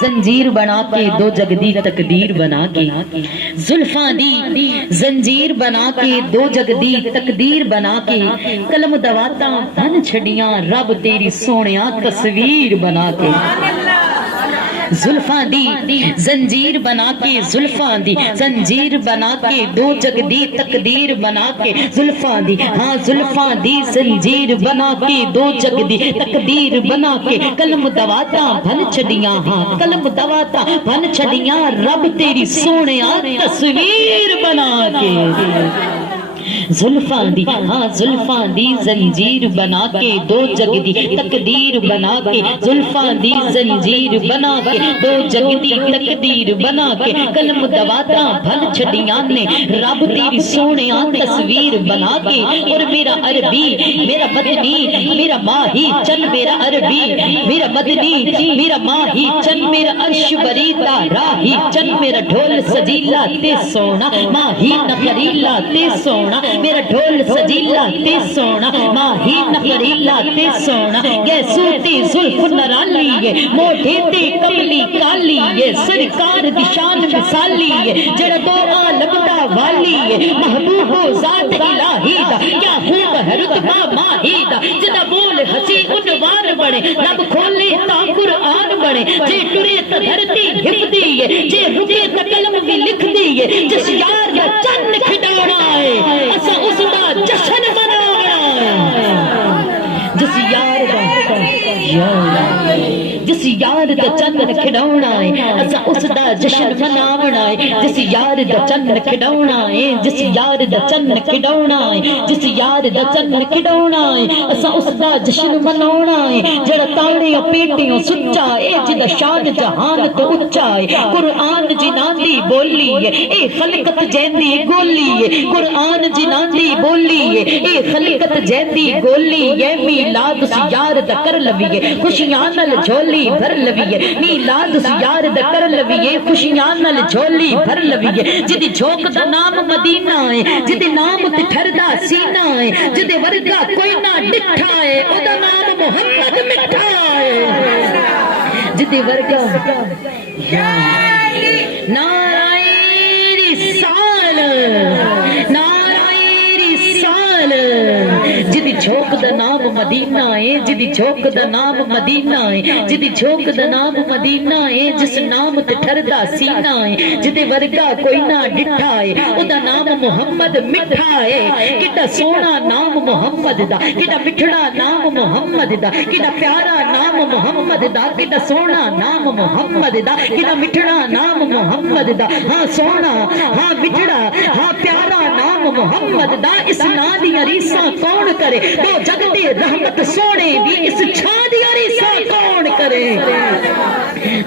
जंजीर बना के दो जगदी तकदीर बना के जुल्फा दी जंजीर बना के दो जगदी तकदीर बना के कलम दवाता धन छड़ियां रब तेरी सोनिया तस्वीर बना के जुल्फा दी जंजीर बना के जुल्फा दी जंजीर बना के दो जगदी तकदीर बना के जुल्फा दी हाँ जुल्फा दी जंजीर बना के दो जगदी तकदीर बना के कलम दवाता भन छड़ियां हाँ कलम दवाता भन छड़ियां रब तेरी सोनिया तस्वीर बना के जुल्फा दी हाँ जुल्फा दी जंजीर बना के दो जगदी तकदीर बना के जुल्फा दी जंजीर बना के दो जगदी तकदीर बना के कलम दवाता भन छड़ियां ने रब तेरी सोनिया तस्वीर बना के और मेरा अरबी मेरा मदनी मेरा माही चल मेरा अरबी मेरा मदनी मेरा माही चल मेरा अर्श बरीदा राही चल मेरा ढोल सजीला ते सोना माही नखरीला ते सोना मेरा ढोल सजीला ते सोना माही नखरीला ते सोना ये सूती जुल्फ नराली है मोढे ते कमली काली है सरकार दी शान मिसाली है जड़ा दो आलम दा वाली है महबूबो जात इलाही दा क्या खूब है रुतबा माही दा जिदा बोल हसी उनवान बने रब खोले ता कुरान बने जे टुरे ता धरती हिफदी है जे रुके ता कलम भी लिख दी है जिस यार दा चन्न खिडाना है असा उसदा जश्न मनाना जिस यार दा जिस यार दा चन्न खिडाना है असा उसदा जश्न मनावना है जिस यार दा चन्न खिडाना है जिस यार दा चन्न खिडाना है जिस यार दा चन्न खिडाना है असा उसदा जश्न मनावना है जड़ा ताड़ियों पेटियों सुच्चा है जिदा शान जहान तो उच्चा है कुरान जिन्हां दी बोली है ए खलकत जैंदी गोली है कुरान जिन्हां दी बोली है ए खलकत जैंदी गोली है मीलाद उस यार दा कर लवीए खुशियां नाल झोली भर लवीए मीलाद उस यार दा कर लवीए खुशियां नाल झोली भर लवीए जिदी झोंक दा नाम मदीना है जिदे नाम ते ठरदा सीना है जिदे वर्गा कोई ना डिठा है ओदा नाम मोहम्मद मिठा है जिदे वर्गा नारायण रिसाल नारायण रिसाल जिदी झोंक दा नाम मदीना है जिदी झोंक दा नाम मदीना है जिदी झोंक दा नाम मदीना है जिस नाम ते ठरदा सीना है जिदे वर्गा कोई ना डिठा है ओदा नाम मोहम्मद मिठा है कितना सोना नाम मोहम्मद दा कितना मिठड़ा नाम मोहम्मद दा कितना प्यारा नाम मोहम्मद दा कितना सोना नाम मोहम्मद दा कितना मिठड़ा नाम मोहम्मद दा हाँ सोना हाँ मिठड़ा हाँ प्यारा नाम मोहम्मद दा इस नाम दी रीसा कौन करे दो जगते रहमत सोने भी इस छा दी रीसा कौन करे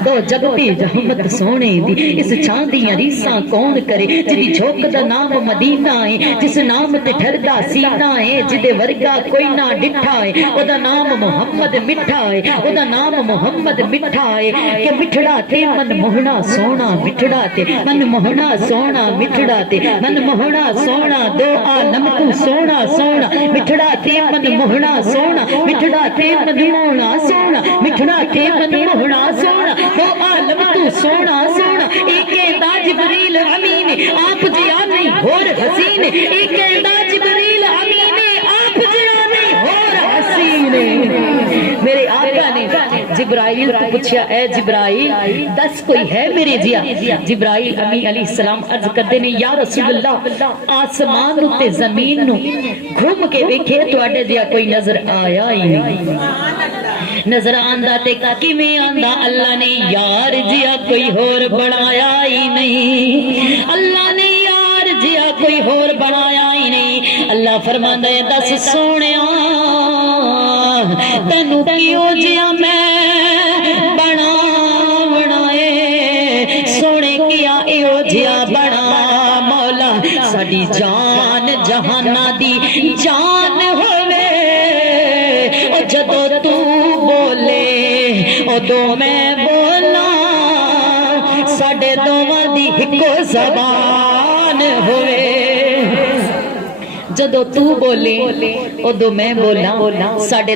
दो जगते रहमत सोने दी इस छा दी रीसा कौन करे जिदी झोंक दा नाम मदीना है जिस नाम ते ठरदा सीना है जिदे वर्गा कोई ना डिठा है ओदा नाम मोहम्मद मिठा है ओदा नाम मोहम्मद मिठा है के मिठड़ा ते मन मोहना सोना मिठड़ा ते मन मोहना सोना मिठड़ा ते मन मोहना सोना दो आलम तू सोना सोना मिठड़ा ते मन मोहना सोना मिठड़ा ते मन मोहना सोना मिठड़ा ते मन मोहना सोना दो आलम तू सोना सोना एक दा जिब्रील अमीन आप जिया नहीं होर हसीन एक दा जिब्रील अमीन आप जिया नहीं होर हसीन मेरे आका ने जिब्राइल को पूछया ए जिब्राइल दस कोई है मेरे जिया जिब्राइल अमी अलैहिस्सलाम अर्ज करदे ने या रसूल अल्लाह आसमान ते जमीन नु घूम के देखे तुहाडे जिया कोई नजर आया ही नहीं नजर आंदा ते किवें आंदा अल्लाह ने यार जिया कोई होर बनाया ही नहीं अल्लाह ने यार जिया कोई होर बनाया ही नहीं अल्लाह फरमांदा है दस सोनिया तैनू कियो जिया मैं बनाए सोने किया इहो जिया बना मौला साडी जान जहाना दी जान होवे ओ जदों तू बोले उदों मैं बोला साडे दोवां दी इक्को ज़बान होवे जदों तू बोले उदों मैं बोला साडे